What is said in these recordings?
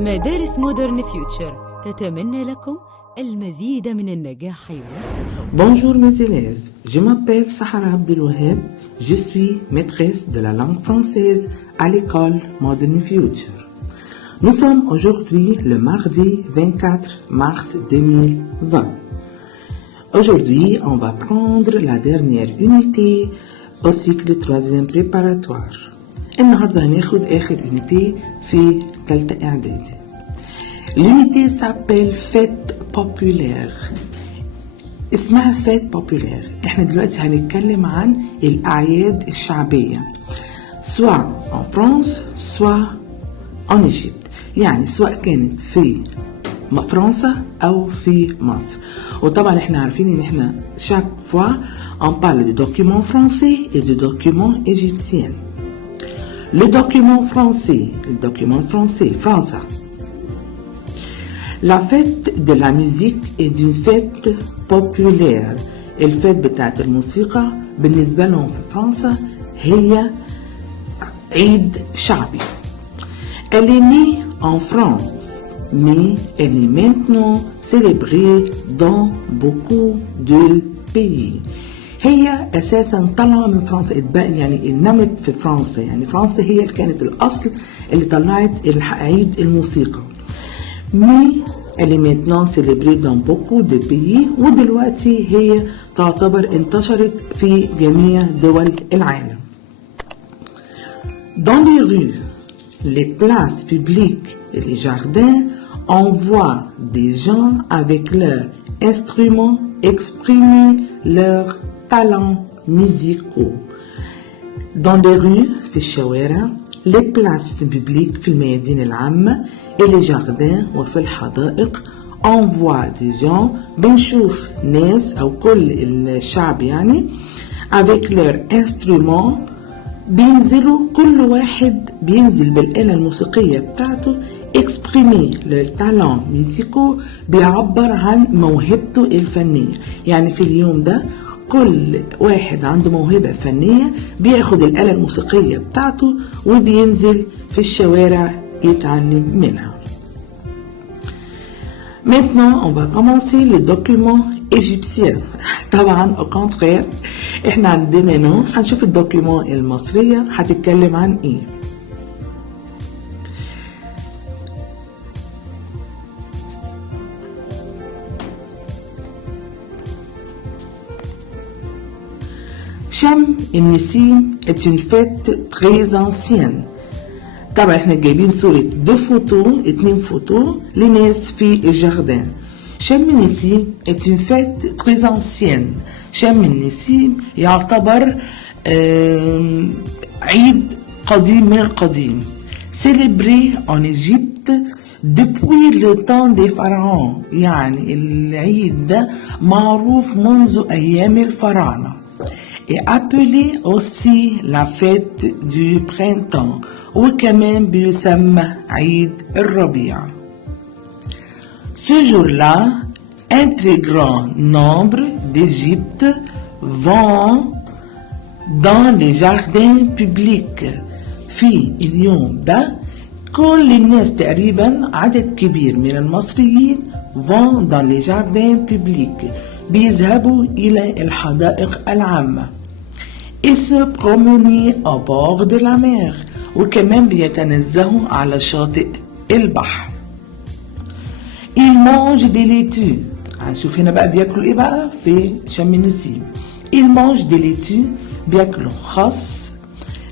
مدارس مودرن فيوتشر تتمنى لكم المزيد من النجاح والتفوق. Bonjour mes élèves, je m'appelle Sahara Abdelouaheb, je suis maîtresse de la langue française à l'école Modern Future. Nous sommes aujourd'hui le mardi 24 mars 2020. Aujourd'hui, on va prendre la dernière unité au cycle 3e préparatoire. النهارده هناخد آخر unité في تالتة إعدادي. L'unité s'appelle fête populaire. اسمها fête populaire. احنا دلوقتي هنتكلم عن الأعياد الشعبية soit en France soit en Égypte. يعني سواء كانت في فرنسا أو في مصر. وطبعا احنا عارفين ان احنا chaque fois on parle de documents français et de documents égyptiens. Le document français, France. La fête de la musique est une fête populaire. الفيت بتاعت الموسيقى بالنسبة لهم في فرنسا هي عيد شعبي. Elle est née en France, mais elle est maintenant célébrée dans beaucoup de pays. هي أساسا طالعة من فرنسا، يعني نمت في فرنسا، يعني فرنسا هي اللي كانت الأصل اللي طلعت عيد الموسيقى. Mais elle est maintenant célébrée dans beaucoup de pays، ودلوقتي هي تعتبر انتشرت في جميع دول العالم. Dans les rues, les places publiques et les jardins, on voit des gens avec leurs instruments exprimer leurs talents musicaux. Dans les rues, في الشوارع، les places publiques في الميادين العامة et les jardins وفي الحدائق on voit des gens بنشوف ناس أو كل الشعب يعني avec leurs instruments بينزلوا، كل واحد بينزل بالآلة الموسيقية بتاعته exprimer leurs talents musicaux بيعبر عن موهبته الفنية. يعني في اليوم ده كل واحد عنده موهبة فنية بياخد الآلة الموسيقية بتاعته وبينزل في الشوارع يتعلم منها. Maintenant, on va commencer le document égyptien. طبعا au contraire احنا عندنا هنا هنشوف الدوكيومون المصرية هتتكلم عن ايه. شم النسيم est une fête très ancienne. طبعا احنا جايبين صورة اتنين فوتو لناس في الجاردن. شم النسيم est une fête très ancienne. شم النسيم يعتبر عيد قديم من القديم. Célébré en Égypte depuis le temps des pharaons. يعني العيد ده معروف منذ أيام الفراعنة. Et appelé aussi la fête du printemps وكمان بيسمى عيد الربيع. Ce jour-là, un très grand nombre d'Égypte vont dans les jardins publics. في اليوم ده كل الناس تقريبا عدد كبير من المصريين vont dans les jardins publics بيذهبوا إلى الحدائق العامة. Et se promener au bord de la mer وكمان بيتنزهوا على شاطئ البحر. Ils mangent des laitues. هنشوف هنا بقى بياكلوا ايه بقى في شم النسيم. Ils mangent des laitues بياكلوا خس،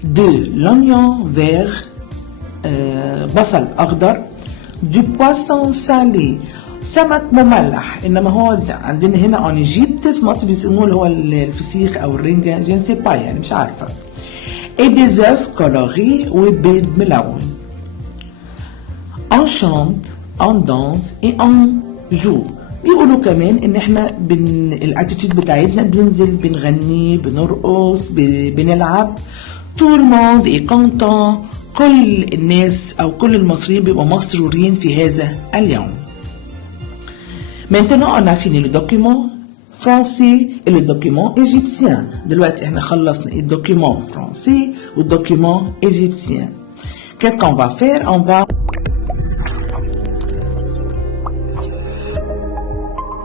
de l'oignon vert بصل أخضر، du poisson salé سمك مملح. انما هو عندنا هنا en Égypte في مصر بيسموه اللي هو الفسيخ او الرنجة، je ne sais pas يعني مش عارفة. et des œufs colorés وبيض ملون. on chante, on danse et on joue. بيقولوا كمان ان احنا الاتيتيود بتاعتنا بننزل بنغني بنرقص بنلعب. tout le monde est content. كل الناس او كل المصريين بيبقوا مسرورين في هذا اليوم. Maintenant, on a fini le document français et le document égyptien. دلوقتي احنا خلصنا le document français و le document égyptien. Qu'est-ce qu'on va faire? On va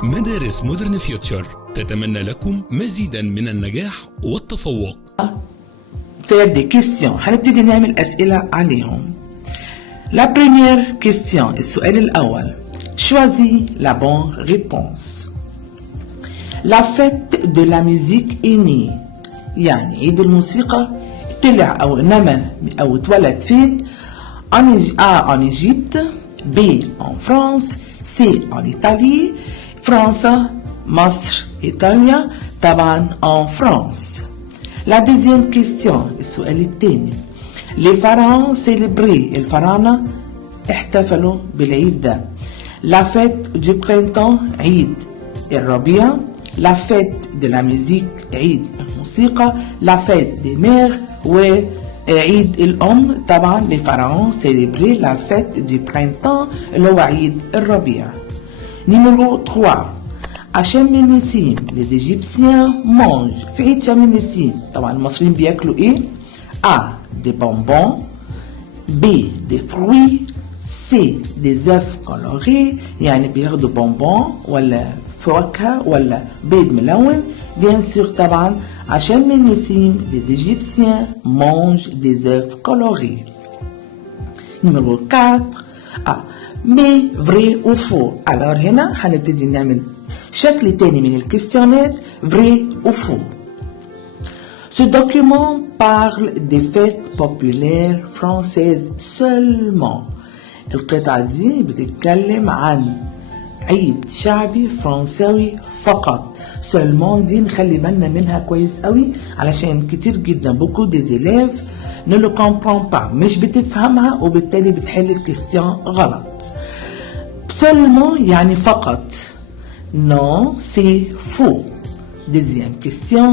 مدارس مودرن فيوتشر تتمنى لكم مزيدا من النجاح والتفوق. faire des questions. هنبتدي نعمل أسئلة عليهم. La première question, السؤال الأول. Choisis la bonne réponse. La fête de la musique est née. يعني عيد الموسيقى طلع أو نما أو اتولد فين؟ A en Égypte, B en France, C en Italie, فرنسا، مصر، إيطاليا، طبعا en France. La deuxième question, السؤال الثاني. Les pharaons célébraient, الفراعنة احتفلوا بالعيد ده. La fête du printemps, عيد الربيع. La fête de la musique, عيد الموسيقى. La fête des mères وعيد الأم. طبعا les pharaons célébraient la fête du printemps اللي هو عيد الربيع. Numéro 3. À Shem el-Nessim, les Égyptiens mangent. في عيد شم النسيم طبعا المصريين بياكلوا ايه؟ A. Des bonbons. B. Des fruits. C. Des œufs colorés. يعني بياخدوا bonbons ولا فواكه ولا بيض ملون. Bien sûr طبعا à Shem el-Nessim, les Égyptiens mangent des œufs colorés. Numéro 4. A. Mais vrai ou faux. Alors هنا هنبتدي نعمل شكل تاني من الكيستيونات vrai ou faux. Ce document parle des fêtes populaires françaises seulement. القطعة دي بتتكلم عن عيد شعبي فرنساوي فقط. seulement دي نخلي بالنا منها كويس قوي علشان كتير جدا beaucoup des élèves ne le comprend pas مش بتفهمها وبالتالي بتحل الكيستيون غلط. seulement يعني فقط. Non, c'est faux. Deuxième question.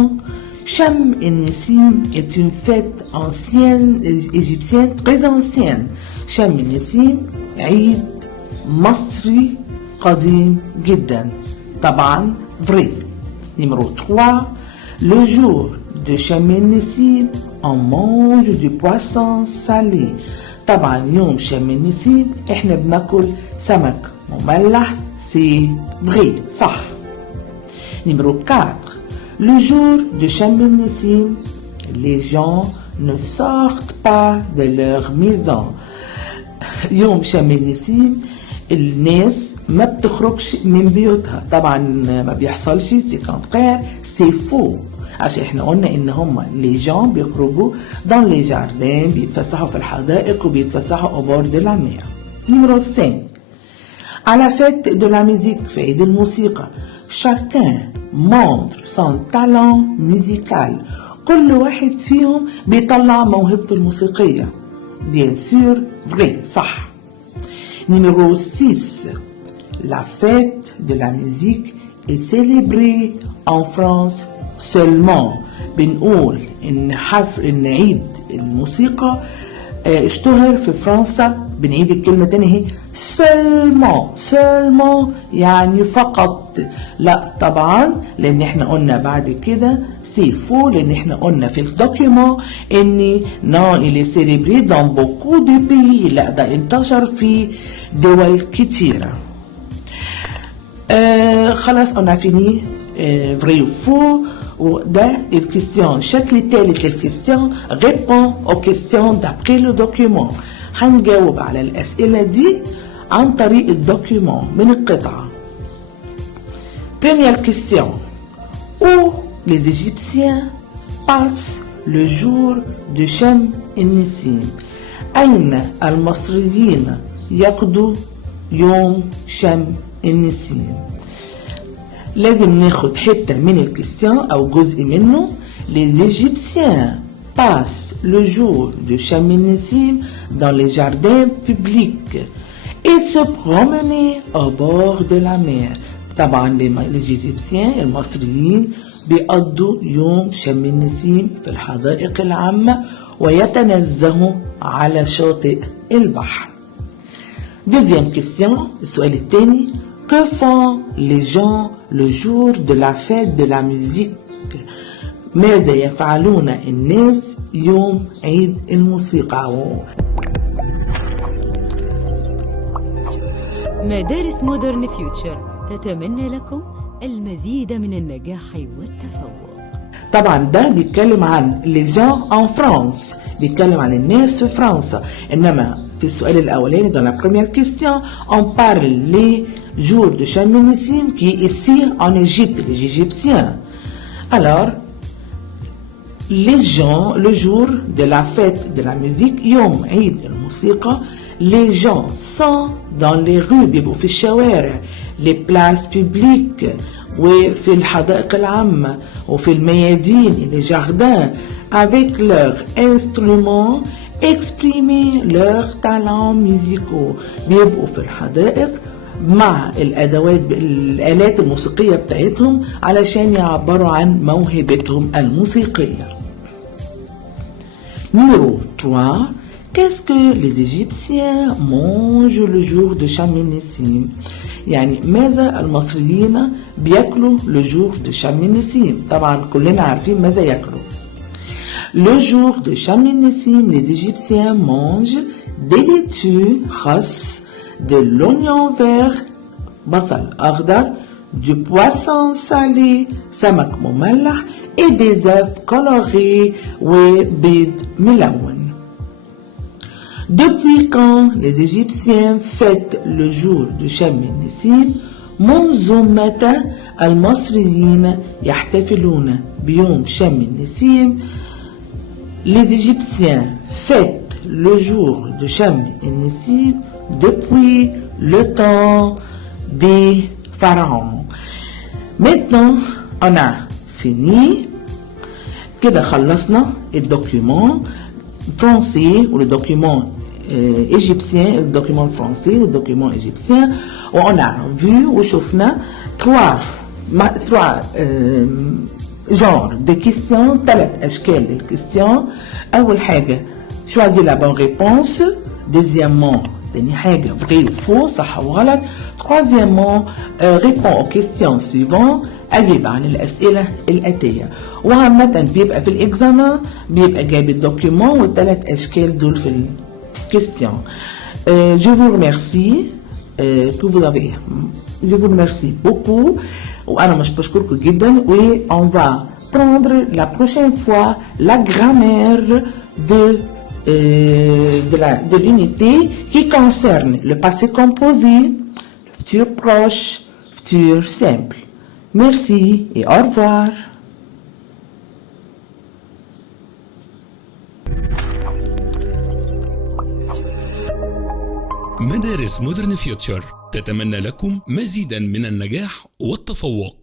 Shem el-Nessim est une fête ancienne égyptienne très ancienne. Shem el-Nessim عيد مصري قديم جدا. طبعا vrai. Numéro 3. Le jour de Shem el-Nessim on mange du poisson salé. طبعا يوم شم النسيم احنا بناكل سمك مملح. C'est vrai, صح. Numéro 4. Le jour de Shem el-Nessim, les gens ne sortent pas de leur maison. يوم شم النسيم الناس ما بتخرجش من بيوتها. طبعا ما بيحصلش c'est contraire, c'est faux. عشان احنا قلنا ان هم les gens بيخرجوا dans les jardins بيتفسحوا في الحدائق وبيتفسحوا au bord de la mer. Numéro 5. À la fête de la musique, في عيد الموسيقى, chacun montre son talent musical. كل واحد فيهم بيطلع موهبته الموسيقية. Bien sûr, vrai, صح. Numéro 6. La fête de la musique est célébrée en France seulement. بنقول إن عيد الموسيقى اشتهر في فرنسا. بنعيد الكلمة تاني هي seulement يعني فقط. لا طبعا لان احنا قلنا بعد كده c'est faux لان احنا قلنا في الدوكيومون ان non il est célébré dans beaucoup de pays. لا ده انتشر في دول كتيرة. خلاص on a fini vrai ou faux. وده الكيستيون. الشكل الثالث للكيستيون répond aux questions d'après le document. هنجاوب على الأسئلة دي عن طريق الدوكيومون من القطعة. Première question. Où les Égyptiens passent le jour de Shem el-Nessim. أين المصريين يقضوا يوم شم النسيم. لازم ناخد حتة من الكيستيون أو جزء منه. Les Égyptiens passent le jour de Shem el-Nessim dans les jardins publics et se promener au bord de la mer. طبعا les Égyptiens المصريين بيقضوا يوم شم النسيم في الحدائق العامة ويتنزهوا على شاطئ البحر. Deuxième question, السؤال الثاني. Que font les gens le jour de la fête de la musique? ماذا يفعلون الناس يوم عيد الموسيقى؟ مدارس مودرن فيوتشر تتمنى لكم المزيد من النجاح والتفوق. طبعا ده بيتكلم عن les gens en France، بيتكلم عن الناس في فرنسا. انما في السؤال الاولاني dans la première question on parle les jours de Chaminissim qui est ici en Égypte, les Égyptiens. Alors les gens, le jour de la fête de la musique يوم عيد الموسيقى، les gens sont dans les rues، بيبقوا في الشوارع، les places publiques وفي الحدائق العامة وفي الميادين les jardins avec leurs instruments exprimer leurs talents musicaux، بيبقوا في الحدائق مع الآلات الموسيقية بتاعتهم علشان يعبروا عن موهبتهم الموسيقية. Numéro 3. Qu'est-ce que les Égyptiens mangent le jour de Chaminissim؟ يعني ماذا المصريين بياكلوا le jour de Chaminissim؟ طبعا كلنا عارفين ماذا ياكلوا. Le jour de Chaminissim, les Égyptiens mangent des laitues خس، de l'oignon vert بصل أخضر، du poisson salé سمك مملح et des œufs colorés وبيض ملون. Depuis quand les Égyptiens fêtent le jour de Chaminissim؟ منذ متى المصريين يحتفلون بيوم Chaminissim؟ Les Égyptiens fêtent le jour de Chaminissim depuis le temps des pharaons. Maintenant, on a fini. كده خلصنا الدوكيومون français ou le document égyptien, le document français, le document égyptien. On a vu ou شفنا trois genres de questions، 3 أشكال للكيستيون. أول حاجة choisis la bonne réponse. Deuxièmement تاني حاجة vrai ou faux صح أو غلط. Troisièmement réponds aux questions suivantes، أجيب عن الأسئلة الآتية. وعامة بيبقى في الإكزامان بيبقى جايب الدوكيومون والثلاث أشكال دول في الكيستيون. Je vous remercie que vous avez. Je vous remercie beaucoup. وأنا مش بشكركم جدا. و on va prendre la prochaine fois la grammaire de l'unité qui concerne le passé composé, le futur proche, futur simple. Merci et au revoir. مدارس مودرن فيوتشر تتمنى لكم مزيدا من النجاح والتفوق.